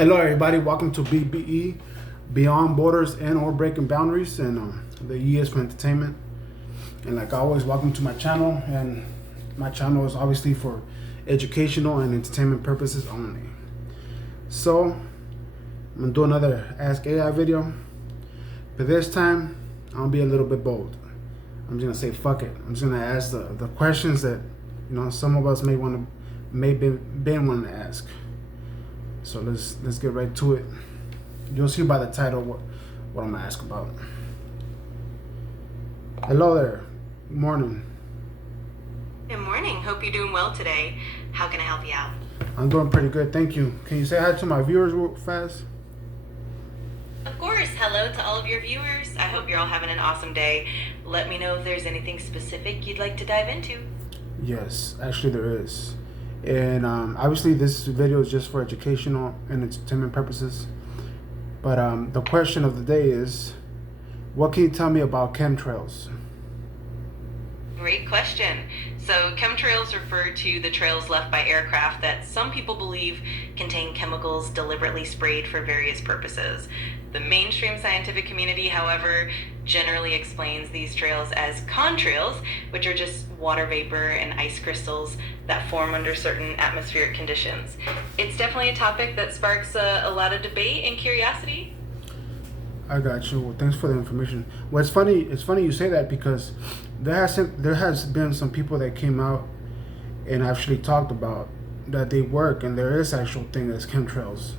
Hello, everybody. Welcome to BBE, Beyond Borders and or Breaking Boundaries, and the E is for entertainment. And like always, welcome to my channel. And my channel is obviously for educational and entertainment purposes only. So I'm gonna do another Ask AI video, but this time I'm gonna be a little bit bold. I'm just gonna say fuck it. I'm just gonna ask the questions that some of us may been wanting to ask. So let's get right to it. You'll see by the title what I'm gonna ask about. Hello there. Good morning. Good morning. Hope you're doing well today. How can I help you out? I'm doing pretty good, thank you. Can you say hi to my viewers real fast? Of course. Hello to all of your viewers. I hope you're all having an awesome day. Let me know if there's anything specific you'd like to dive into. Yes, actually there is. And obviously this video is just for educational and entertainment purposes. But the question of the day is, what can you tell me about chemtrails? Great question. So chemtrails refer to the trails left by aircraft that some people believe contain chemicals deliberately sprayed for various purposes. The mainstream scientific community, however, generally explains these trails as contrails, which are just water vapor and ice crystals that form under certain atmospheric conditions. It's definitely a topic that sparks a lot of debate and curiosity. I got you. Well, thanks for the information. Well, it's funny you say that, because there has been some people that came out and actually talked about that they work, and there is actual thing as chemtrails.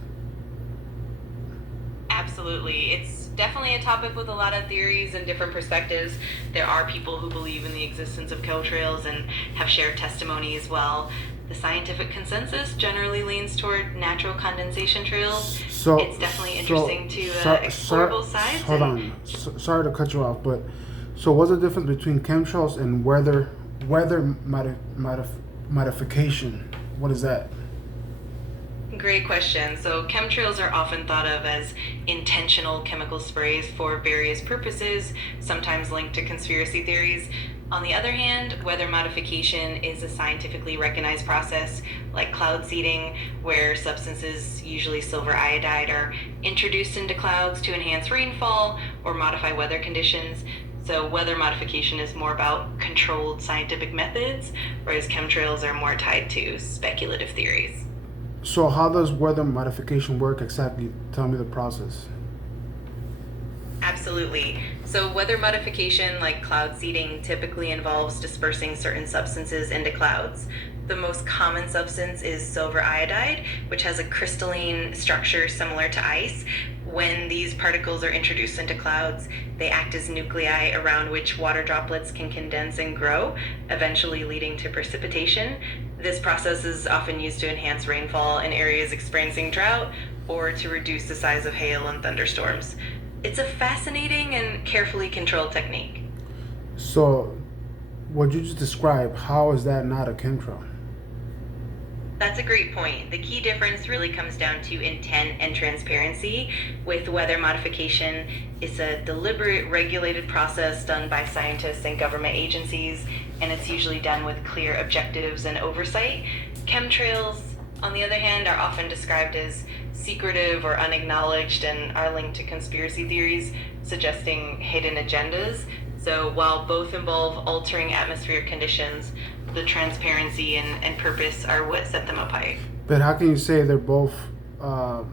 Absolutely. It's definitely a topic with a lot of theories and different perspectives. There are people who believe in the existence of chemtrails and have shared testimony as well. The scientific consensus generally leans toward natural condensation trails. So it's definitely interesting to explore both sides. Hold on. Sorry to cut you off, but so what's the difference between chemtrails and weather modification? What is that? Great question. So chemtrails are often thought of as intentional chemical sprays for various purposes, sometimes linked to conspiracy theories. On the other hand, weather modification is a scientifically recognized process like cloud seeding, where substances, usually silver iodide, are introduced into clouds to enhance rainfall or modify weather conditions. So weather modification is more about controlled scientific methods, whereas chemtrails are more tied to speculative theories. So how does weather modification work exactly? Tell me the process. Absolutely. So weather modification, like cloud seeding, typically involves dispersing certain substances into clouds. The most common substance is silver iodide, which has a crystalline structure similar to ice. When these particles are introduced into clouds, they act as nuclei around which water droplets can condense and grow, eventually leading to precipitation. This process is often used to enhance rainfall in areas experiencing drought or to reduce the size of hail and thunderstorms. It's a fascinating and carefully controlled technique. So what you just described, how is that not a chemtrail? That's a great point. The key difference really comes down to intent and transparency. With weather modification, it's a deliberate, regulated process done by scientists and government agencies, and it's usually done with clear objectives and oversight. Chemtrails, on the other hand, are often described as secretive or unacknowledged and are linked to conspiracy theories, suggesting hidden agendas. So while both involve altering atmospheric conditions, the transparency and purpose are what set them apart. But how can you say they're both? How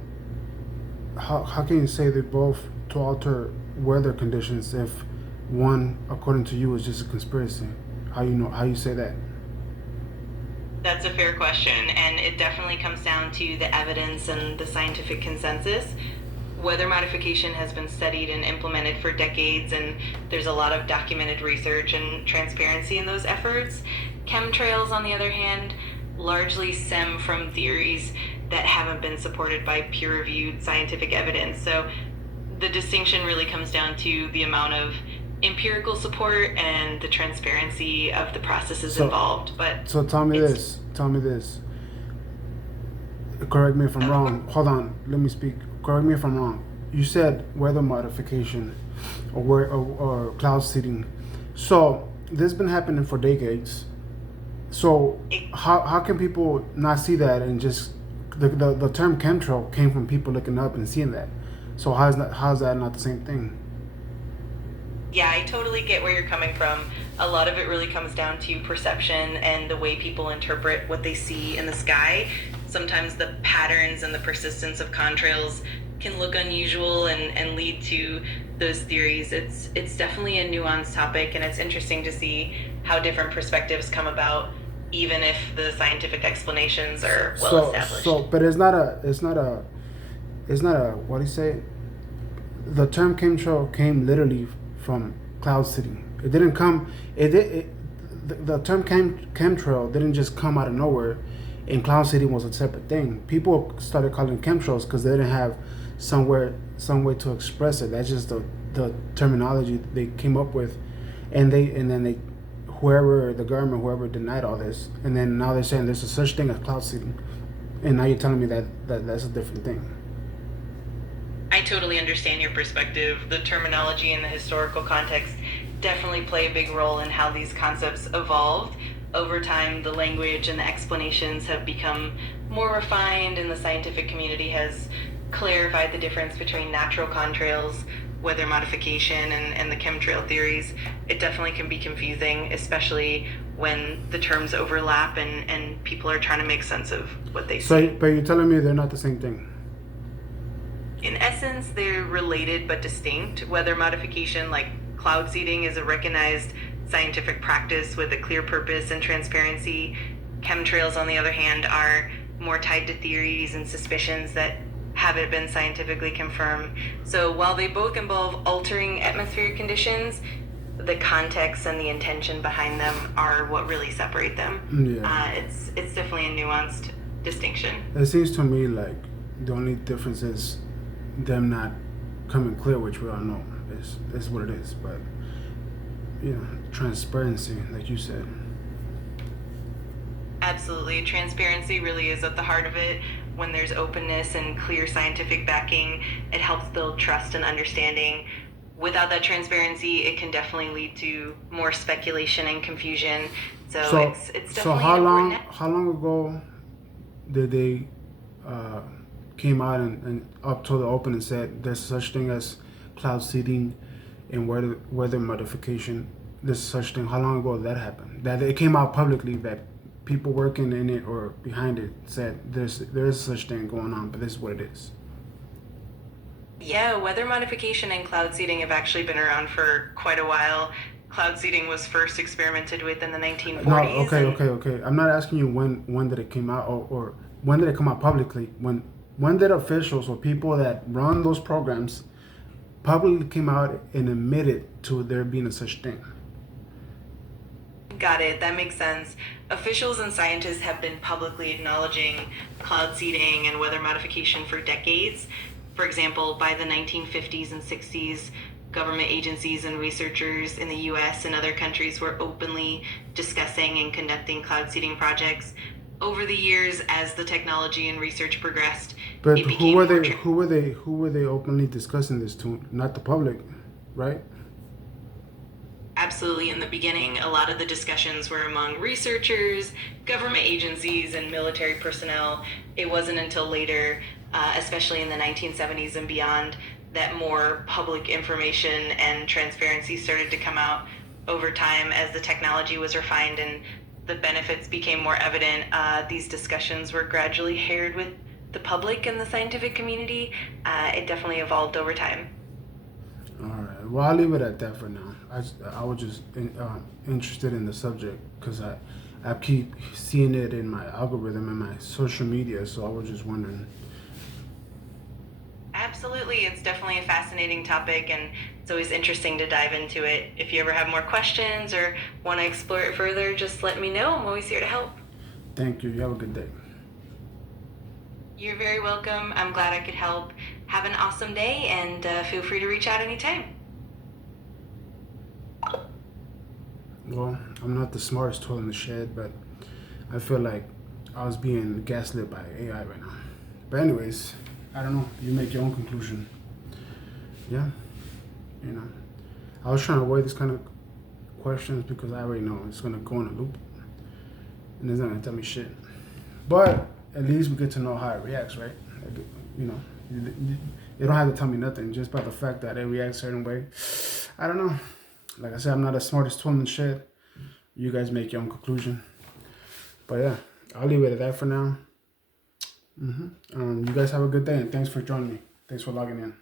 can you say they're both to alter weather conditions if one, according to you, is just a conspiracy? How you say that? That's a fair question, and it definitely comes down to the evidence and the scientific consensus. Weather modification has been studied and implemented for decades, and there's a lot of documented research and transparency in those efforts. Chemtrails, on the other hand, largely stem from theories that haven't been supported by peer-reviewed scientific evidence. So the distinction really comes down to the amount of empirical support and the transparency of the processes involved. So tell me this. Correct me if I'm wrong. Hold on, let me speak. Correct me if I'm wrong. You said weather modification or cloud seeding. So this has been happening for decades. So how can people not see that and just the term chemtrail came from people looking up and seeing that. So how's that not the same thing? Yeah, I totally get where you're coming from. A lot of it really comes down to perception and the way people interpret what they see in the sky. Sometimes the patterns and the persistence of contrails can look unusual and lead to those theories. It's definitely a nuanced topic, and it's interesting to see how different perspectives come about, even if the scientific explanations are well established. But it's not a what do you say? The term chemtrail came literally from cloud seeding. It didn't come. The term chemtrail didn't just come out of nowhere, and cloud seeding was a separate thing. People started calling it chemtrails because they didn't have some way to express it. That's just the terminology they came up with, and then they the government denied all this, and then now they're saying there's a such thing as cloud seeding, and now you're telling me that that's a different thing. I totally understand your perspective. The terminology and the historical context definitely play a big role in how these concepts evolved. Over time, the language and the explanations have become more refined, and the scientific community has clarified the difference between natural contrails, weather modification, and the chemtrail theories. It definitely can be confusing, especially when the terms overlap and people are trying to make sense of what they see. But you're telling me they're not the same thing? In essence, they're related but distinct. Weather modification, like cloud seeding, is a recognized scientific practice with a clear purpose and transparency. Chemtrails, on the other hand, are more tied to theories and suspicions that haven't been scientifically confirmed. So while they both involve altering atmospheric conditions, the context and the intention behind them are what really separate them. Yeah. It's definitely a nuanced distinction. It seems to me like the only difference is them not coming clear, which we all know is what it is. But transparency, like you said. Absolutely. Transparency really is at the heart of it. When there's openness and clear scientific backing, it helps build trust and understanding. Without that transparency, it can definitely lead to more speculation and confusion. So it's definitely so how long ago did they came out and up to the open and said there's such thing as cloud seeding and weather modification? There's such thing. How long ago did that happen? That it came out publicly that people working in it or behind it said there's such thing going on, but this is what it is. Yeah, weather modification and cloud seeding have actually been around for quite a while. Cloud seeding was first experimented with in the 1940s. No, okay. I'm not asking you when did it came out or when did it come out publicly. When did officials or people that run those programs publicly came out and admitted to there being a such thing? Got it. That makes sense. Officials and scientists have been publicly acknowledging cloud seeding and weather modification for decades. For example, by the 1950s and 60s, government agencies and researchers in the US and other countries were openly discussing and conducting cloud seeding projects. Over the years, as the technology and research progressed, but who were they openly discussing this to? Not the public, right? Absolutely. In the beginning, a lot of the discussions were among researchers, government agencies, and military personnel. It wasn't until later, especially in the 1970s and beyond, that more public information and transparency started to come out. Over time, as the technology was refined and the benefits became more evident, these discussions were gradually shared with the public and the scientific community. It definitely evolved over time. All right. Well, I'll leave it at that for now. I was just interested in the subject because I keep seeing it in my algorithm and my social media, so I was just wondering. Absolutely. It's definitely a fascinating topic, and it's always interesting to dive into it. If you ever have more questions or want to explore it further, just let me know. I'm always here to help. Thank you. You have a good day. You're very welcome. I'm glad I could help. Have an awesome day, and feel free to reach out anytime. Well, I'm not the smartest tool in the shed, but I feel like I was being gaslit by AI right now. But anyways, I don't know. You make your own conclusion. Yeah. I was trying to avoid this kind of questions because I already know it's going to go in a loop. And it's not going to tell me shit. But at least we get to know how it reacts, right? Like, you know, you don't have to tell me nothing just by the fact that it reacts a certain way. I don't know. Like I said, I'm not as smart as tool and shit. You guys make your own conclusion. But yeah, I'll leave it at that for now. You guys have a good day, and thanks for joining me. Thanks for logging in.